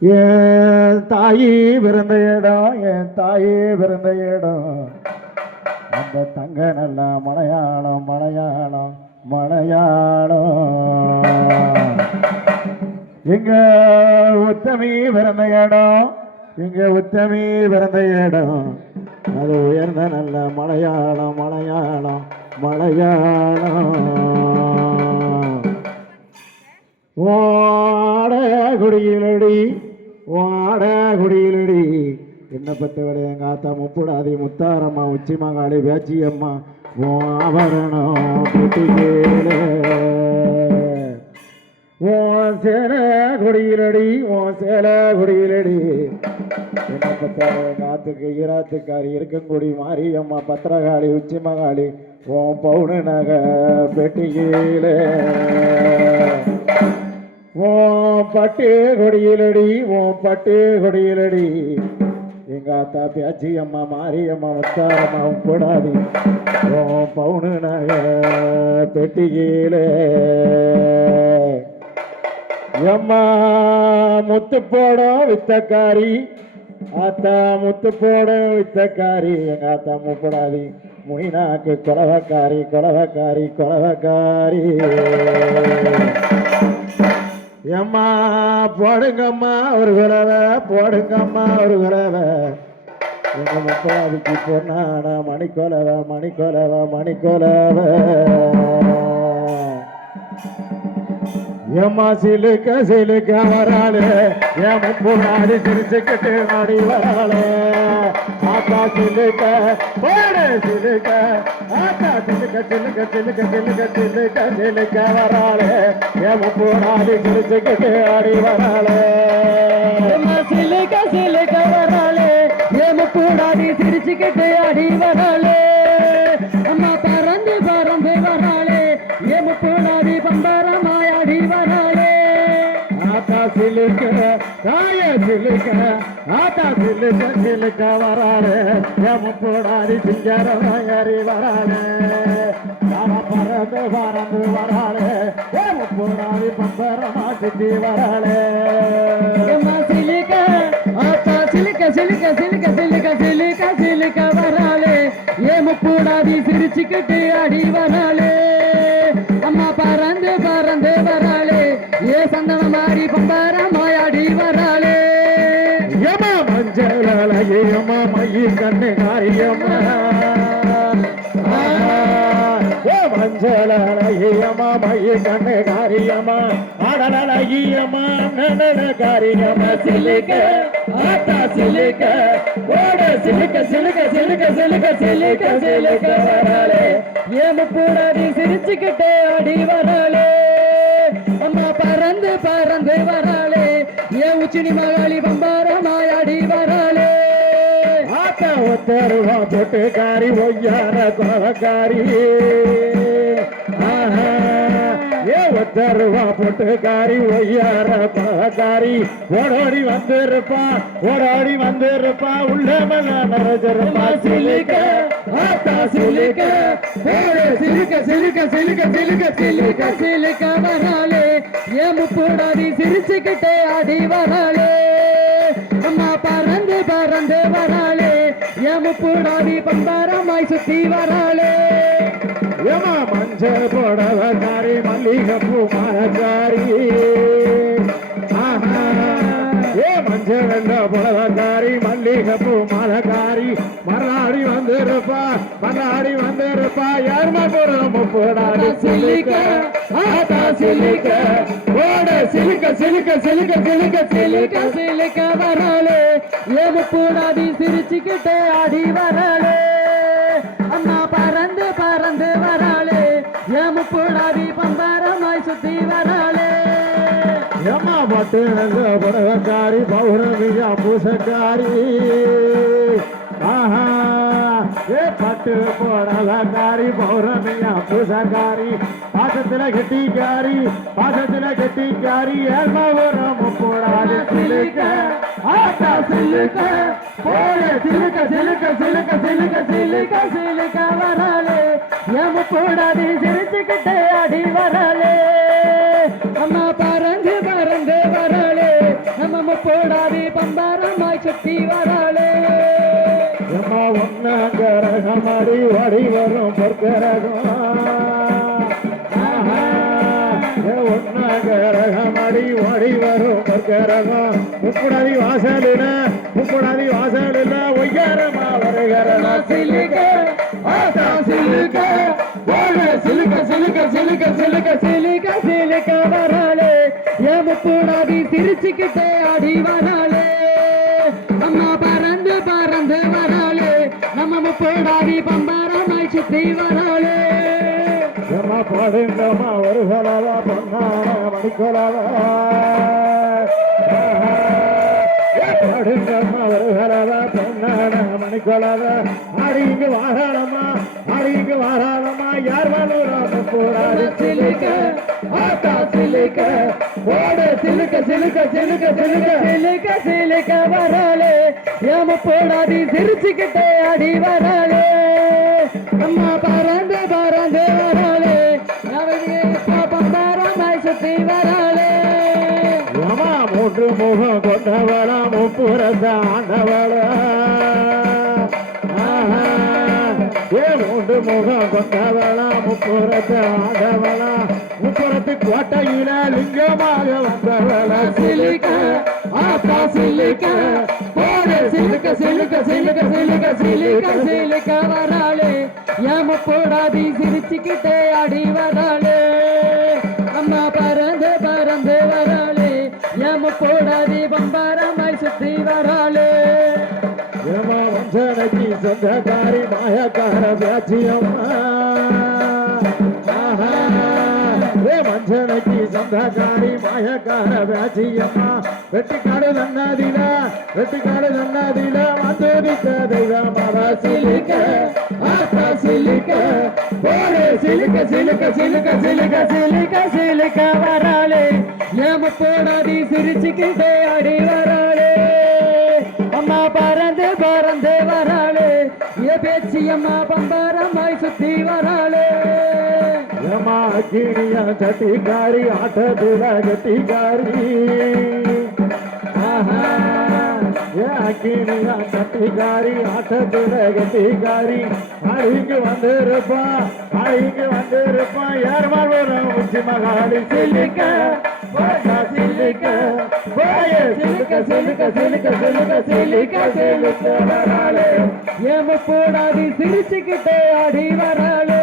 என் தாயி பிறந்த இடம் என் தாயி பிறந்த இடம். அந்த தங்க நல்ல மலையாளம் மலையாளம் மலையாளம். எங்க உத்தமி பிறந்த இடம் எங்க உத்தமி பிறந்த இடம். அது உயர்ந்த நல்ல மலையாளம் மலையாளம் மலையாளம். வாட குடியிலடி வாட குடியிலடி என்ன பத்தவளை எங்க ஆத்தா முப்புடாதி முத்தாரம்மா உச்சி மகாளி பேச்சி அம்மா ஓ ஆபரணம் புட்டிகேல ஓ சேல குடியிலடி ஓ சேல குடியிலடி. என்ன பத்தவளை ஆத்துக்கு ஈராத்துக்காரி இருக்கங்குடி மாரியம்மா பத்திரகாளி உச்சி மகாளி ஓ பவுன நக பெட்டிகேல பட்டு கொடியிலடி ஓ பட்டு கொடியிலடி எங்க ஆத்தா பேச்சி அம்மா மாரியம்மா முத்தாரம்மா கூடாது ஓ பவுனு நக பெட்டியிலே. எம்மா முத்து போடும் வித்தக்காரி. ஆத்தா முத்து போடும் வித்தக்காரி. எங்க ஆத்தா முப்படாதி. முனினாக்கு கொலவக்காரி கொலவக்காரி கொலவக்காரி. ஏம்மா போடுங்கம்மா ஒரு குறவ போடுங்கம்மா ஒரு குலவை எங்க முப்பதாதிக்கு பொண்ணான மணிக்கொலவை மணிக்கொலவை மணிக்கொலவ. எம்மா சிலுக்க சிலுக்க வராளே என் முப்புனாடி சிரிச்சுக்கிட்டு நாடி வராளே. ஆத்தா சிலுக்க போடு சிலுக்க ஆத்தா சிலுக்க சிலுக்க சிலுக்க சிலுக்க சிலுக்க சிலுக்க வராளே. என் போனாடி சிரிச்சுக்கிட்டு ஆடி வராளே. சிலுக்க சிலுக்க வராளே. ஏம கூடாது சிரிச்சுக்கிட்டு ஆடி வராளே. சிலுக்க தாய சிலுக்க ஆத்தா சிலுக்க சிலுக்க வராளே என் முப்புனாடி சிங்கரமாயறி வராளே நாம பறந்து பறந்து பம்பரமா சுத்தி வராளே ஏ சந்தன மாறி பம்பரமாய் மாயாடி வராளே. ஏமா மஞ்சள் அழகியம்மா மைய கண்ணு காரியம்மா. ஏ மஞ்சள் அழகியம்மா மைய கண்ணு காரியம்மா. ஆடல் அழகியம்மா நன காரியம்மா. சிலுக்க ஆட்டா சிலுக்க ஓட சிலுக்க சிலுக்க சிலுக்க சிலுக்க சிலுக்க சிலுக்க வராளே. ஏம கூடாது சிரிச்சுக்கிட்டே அடி வராளே. பறந்து வராளே ஏ உச்சினி மகாளி பம்பரமாய் அடி வராளே ஆத்தா ஒத்தருவா பொட்டுக்காரி ஒய்யார கொலக்காரி. ஏ ஒத்தருவா பொட்டுக்காரி ஒய்யார கொலக்காரி. ஓடோடி வந்திருப்பா ஓடோடி வந்திருப்பா உள்ள மல நரஜரப்பா சிலிக்க ஆத்தா சிலிக்க சிலுக்க சிலுக்க சிலுக்க சிலுக்க சிலுக்க சிலுக்க. ஏம போடாதி சிரிச்சுக்கிட்டே ஆடி வராளே. அம்மா பறந்து பறந்து வராளே. ஏம போடாதி பம்பரமாய் சுத்தி வராளே. ஏமா மஞ்சள் புடவக்காரி மல்லிகப்பூ மரக்காரி ஏ மஞ்சள் வெள்ள புடவக்காரி மல்லிகப்பூ மரக்காரி மறுநாடி வந்திருப்பா மறுநாடி வந்திருப்பா. யார் முப்படாடி சிலிக்க ஆத்தா சிலிக்க ஓட சிலிக்க சிலிக்க சிலிக்க சிலிக்க சிலிக்க. சிலுக்க வராளே ஏம கூடாது சிரிச்சுக்கிட்டே அடி வராளே அம்மா பறந்து பறந்து வராளே ஏம கூடாது பம்பரமாய் சுத்தி வராளே ஏமா பட்டு நல்ல புடவக்காரி பௌர்ணமியா பூசக்காரி. ஆஹா. ஏ பட்டு புடவக்காரி பௌர்ணமியா பூசக்காரி. பாசத்துல கெட்டிக்காரி பாசத்துல கெட்டிக்காரி ஏழ்மவரம் போடாது சிலுக்க. ஆட்டா சிலுக்க போடு சிலுக்க சிலுக்க சிலுக்க சிலுக்க சிலுக்க சிலுக்க வராலே எம் போடாது சிரிச்சுக்கிட்டே அடி வராலே அம்மா பறந்து பறந்து வராலே நம்ம போடாது பம்பாரமாய் சுத்தி வராலே அம்மா ஒன்னாங்க ரகமாடி வடி வரும் பொற்கரக வரும் கரகம் முக்குடாதி வாசலின முக்குடாதி வாசலின ஒய்யாரமா வருகிறதா சிலுக்க ஆத்தா சிலுக்க ஓட சிலுக்க சிலுக்க சிலுக்க சிலுக்க சிலுக்க சிலுக்க வராளே. என் முப்புடாதி திருச்சிக்கிட்டே ஆடி வேண்டுமா ஒரு கலாவா பொன்னான மணிக்கொலாவா பாடுங்கம்மா ஒரு கலாவா பொன்னான மணிக்கொலாவா ஆடி இங்கு வாராளம்மா ஆடி இங்கு யார் வாழ்றாம போராடி சிலுக்க ஆட்டா சிலுக்க ஓட சிலுக்க சிலுக்க சிலுக்க சிலுக்க. சிலுக்க சிலுக்க வராளே ஏம போடாதி சிரிச்சுக்கிட்டே அடி வராளே. மூன்று முகம் கொண்டவளா முப்புறத்த ஆண்டவளா. ஏ மூன்று முகம் கொண்டவளா முப்புறத்த ஆண்டவளா. முப்புறத்து கோட்டையில லிங்கமாக வந்தவளா. சிலிக்க ஆத்தா சிலிக்க போட சிலுக்க சிலுக்க சிலுக்க சிலுக்க சிலுக்க சிலுக்க வராளே. ஏம போடாதி சிரிச்சுக்கிட்டே அடி வராளே வஞ்சனைக்கு மாயக்கார வியாச்சியம்மா ஆஹா. மஞ்சனைக்கு சொந்தக்காரி மாயக்கார வியாச்சியம்மா வெட்டிக்காடு நன்னாதில வெட்டிக்காடு நன்னாதில வந்துதித்த தெய்வம் அவ சிலிக்க ஆத்தா சிலுக்க போரே சிலுக்க சிலுக்க சிலுக்க சிலுக்க சிலுக்க சிலுக்க வராளே. ஏம போடாதி சிரிச்சுக்கிட்டே அடி வரா பம்பரமாய் சுத்தி வராளே ஏமா கிணியா சட்டிக்காரி ஆட்டத்துல கட்டிக்காரி ஆஹா ஏ அக்கினியா சட்டிக்காரி ஆட்டத்துல கட்டிக்காரி அழிங்க வந்திருப்பா அழிங்க வந்திருப்பா. யார் வாழ்வரும் உச்சி மகாலி சில்லிக்க போட்டா சில்லிக்க போய சிலுக்க சிலுக்க சிலுக்க சிலுக்க சிலிக்க சிலுக்க வராளே. ஏம போடாதி சிரிச்சுக்கிட்டே அடி வராளே